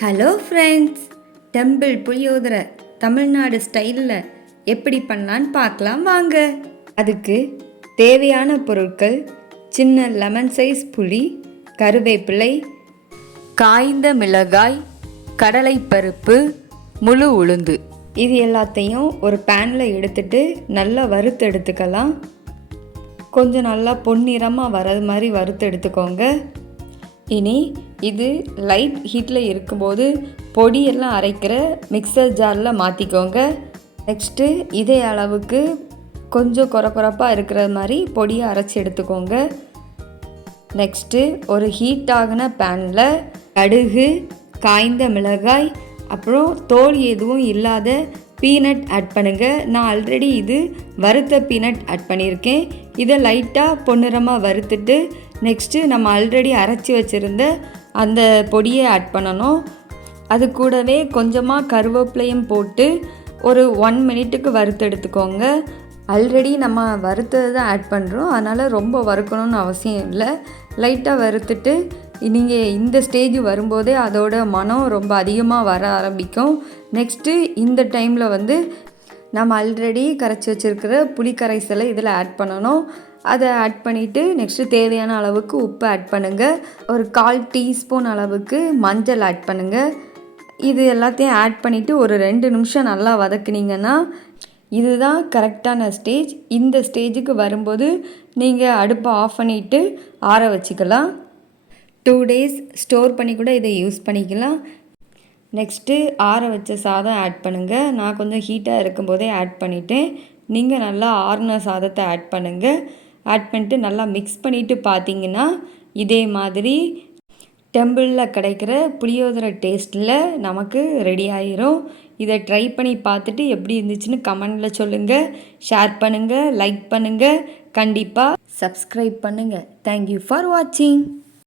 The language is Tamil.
ஹலோ ஃப்ரெண்ட்ஸ், டெம்பிள் புளியோதரை தமிழ்நாடு ஸ்டைலில் எப்படி பண்ணலான்னு பார்க்கலாம் வாங்க. அதுக்கு தேவையான பொருட்கள்: சின்ன லெமன் சைஸ் புளி, கருவேப்பிலை, காய்ந்த மிளகாய், கடலைப்பருப்பு, முழு உளுந்து. இது எல்லாத்தையும் ஒரு பேனில் எடுத்துட்டு நல்லா வறுத்து எடுத்துக்கலாம். கொஞ்சம் நல்லா பொன்னிறமாக வர்றது மாதிரி வறுத்து எடுத்துக்கோங்க. இனி இது லைட் ஹீட்டில் இருக்கும்போது பொடியெல்லாம் அரைக்கிற மிக்சர் ஜாரில் மாற்றிக்கோங்க. நெக்ஸ்ட்டு இதே அளவுக்கு கொஞ்சம் குறப்பாக இருக்கிற மாதிரி பொடியை அரைச்சி எடுத்துக்கோங்க. நெக்ஸ்ட்டு ஒரு ஹீட் ஆகின பேனில் கடுகு, காய்ந்த மிளகாய், அப்புறம் தோல் எதுவும் இல்லாத பீனட் ஆட் பண்ணுங்கள். நான் ஆல்ரெடி இது வறுத்த பீனட் ஆட் பண்ணியிருக்கேன். இதை லைட்டாக பொன்னிறமாக வறுத்துட்டு நெக்ஸ்ட்டு நம்ம ஆல்ரெடி அரைச்சி வச்சுருந்த அந்த பொடியை ஆட் பண்ணணும். அது கூடவே கொஞ்சமாக கருவேப்பிலையும் போட்டு ஒரு 1 மினிட்டுக்கு வறுத்து எடுத்துக்கோங்க. ஆல்ரெடி நம்ம வறுத்தது தான் ஆட் பண்ணுறோம், அதனால் ரொம்ப வறுக்கணும்னு அவசியம் இல்லை. லைட்டாக வறுத்துட்டு நீங்கள் இந்த ஸ்டேஜ் வரும்போதே அதோட மனம் ரொம்ப அதிகமாக வர ஆரம்பிக்கும். நெக்ஸ்ட்டு இந்த டைமில் நம்ம ஆல்ரெடி கரைச்சி வச்சுருக்கிற புளி கரைசலை இதில் ஆட் பண்ணணும். அதை ஆட் பண்ணிவிட்டு நெக்ஸ்ட்டு தேவையான அளவுக்கு உப்பு ஆட் பண்ணுங்கள். ஒரு 1/4 டீஸ்பூன் அளவுக்கு மஞ்சள் ஆட் பண்ணுங்கள். இது எல்லாத்தையும் ஆட் பண்ணிவிட்டு ஒரு 2 நிமிஷம் நல்லா வதக்குனீங்கன்னா இதுதான் கரெக்டான ஸ்டேஜ். இந்த ஸ்டேஜுக்கு வரும்போது நீங்கள் அடுப்பை ஆஃப் பண்ணிவிட்டு ஆற வச்சுக்கலாம். 2 டேஸ் ஸ்டோர் பண்ணி கூட இதை யூஸ் பண்ணிக்கலாம். நெக்ஸ்ட்டு ஆற வச்ச சாதம் ஆட் பண்ணுங்கள். நான் கொஞ்சம் ஹீட்டாக இருக்கும்போதே ஆட் பண்ணிவிட்டேன். நீங்கள் நல்லா ஆறின சாதத்தை ஆட் பண்ணுங்கள். ஆட் பண்ணிட்டு நல்லா மிக்ஸ் பண்ணிவிட்டு பார்த்தீங்கன்னா இதே மாதிரி டெம்பிளில் கிடைக்கிற புளியோதரை டேஸ்ட்டில் நமக்கு ரெடி ஆயிரும். இதை ட்ரை பண்ணி பார்த்துட்டு எப்படி இருந்துச்சுன்னு கமெண்டில் சொல்லுங்கள். ஷேர் பண்ணுங்கள், லைக் பண்ணுங்கள், கண்டிப்பாக சப்ஸ்கிரைப் பண்ணுங்கள். தேங்க்யூ ஃபார் வாட்சிங்.